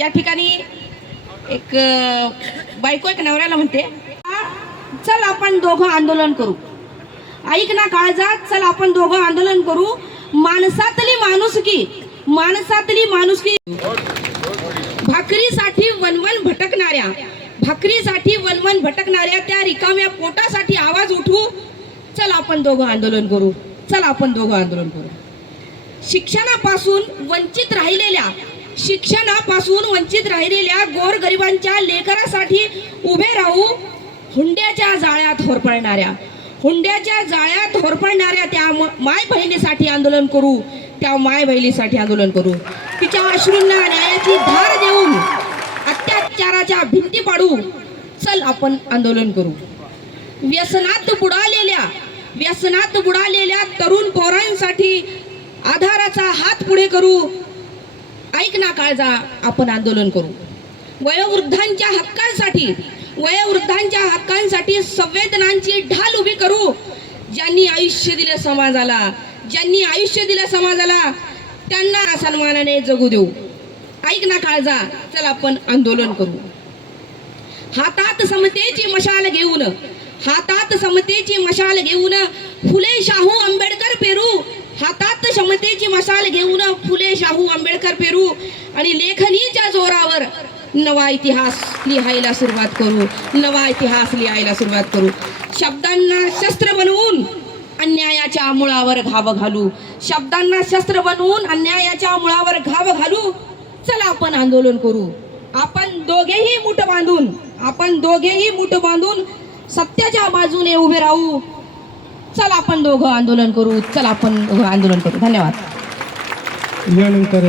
या ठिकाणी एक बायको एक नवऱ्याला म्हणते, चल आपण दोघं आंदोलन करू. ऐक ना काळजा, चल आपण दोघं आंदोलन करू. माणसातली माणुसकी भाकरीसाठी वनवन भटकणाऱ्या त्या रिकाम्या पोटासाठी आवाज उठवू. चल आपण दोघं आंदोलन करू. शिक्षणापासून वंचित राहिलेल्या गोरगरिबांच्या लेकरासाठी उभे राहू. हुंड्याच्या जाळ्यात होरपळणाऱ्या त्या माय बहिणीसाठी आंदोलन करू. तिच्या अश्रूंना न्यायाची धार देऊन अत्याचाराच्या भिंती पाडू. चल आपण आंदोलन करू. व्यसनात बुडालेल्या तरुण पोरांसाठी आधाराचा हात पुढे करू. ऐक ना काळजा, आपण आंदोलन करू. वयोवृद्धांच्या हक्कांसाठी संवेदनांची ढाल उभी करू. ज्यांनी आयुष्य दिलं समाजाला त्यांना सन्मानाने जगू देऊ. ऐक ना काळजा, चल आपण आंदोलन करू. हातात समतेची मशाल घेऊन फुले शाहू आंबेडकर पेरू. आणि लेखनीच्या जोरावर नवा इतिहास लिहायला सुरुवात करू. शब्दांना शस्त्र बनवून अन्यायाच्या मुळावर घाव घालू. चला आपण आंदोलन करू. आपण दोघेही मुठ बांधून सत्याच्या बाजूने उभे राहू. चला आपण दोघं आंदोलन करू. धन्यवाद. यानंतर